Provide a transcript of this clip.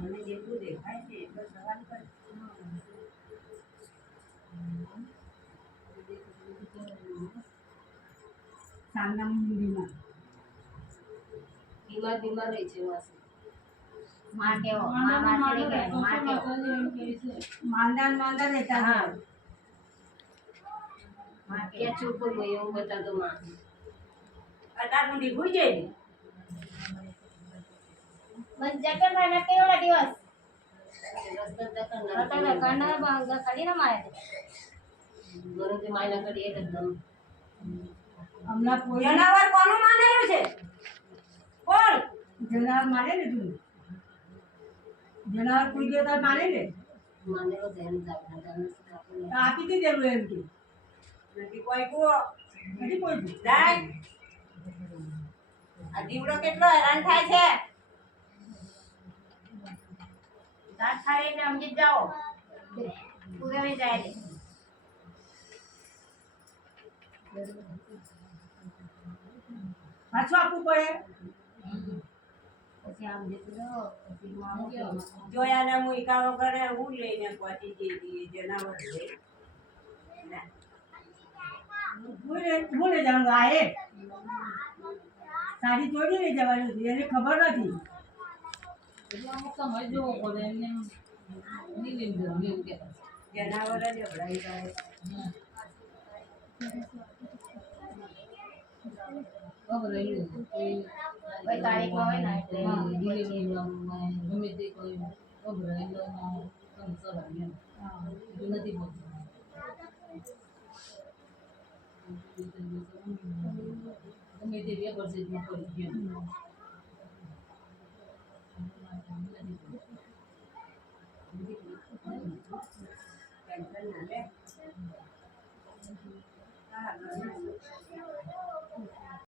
મને જેટલું દેખાય છે એટલો સવાલ કર. સાંજના મૂડીમાં બીમાર રહી છે વાસી માં કેવો માં માથે કે માં કેવો માંદા રહેતા. હા માં કે કે ચૂપ હોય એવું બતાતો માં અતાર મૂડી ભૂઈ જાય બસ જકે ભાઈ કેવડા દિવસ રસ્તા રતા કાંડા બાંગા ખાલી ના મારે બરોબર માયના કરી એકદમ હમણાં કોઈ જનાવર કોનું માનેલું છે? કોણ જનાવર માને ને? તું જનાવર કોઈ દેવતા માને ને? માનેલો ધ્યાન રાખવાનું તો આપી દીધેલું એમ કે નથી કોઈ કો નથી કોઈ જાય. આ દીવડો કેટલો હેરાન થાય છે. દાંત ખાડે એટલે સમજી જાઓ પૂરે નહીં જાય છે. પાછું આપવું પડે. પછી આમ જેટલો પછી માં જોયા ને હું એકાવો કરે હું લઈને પહોંચી જઈ જનાવર હું લઈ જવાનું આ એ સાડી ચોરી લઈ જવાની હતી એને ખબર નથી. સમજ જોવો પડે એમને નહીં લેવું એવું કે જનાવર જ અભડાઈ જાય. ખબર રહ્યું કોઈ તારીખમાં હોય ને એટલે ગમે તે કોઈ ખબર રહેલો સંસાર આવ્યો નથી પહોંચ્યું ગમે તે બે પરિસ્થિતિમાં પડી ગયો ટેન્શન ના લે. હા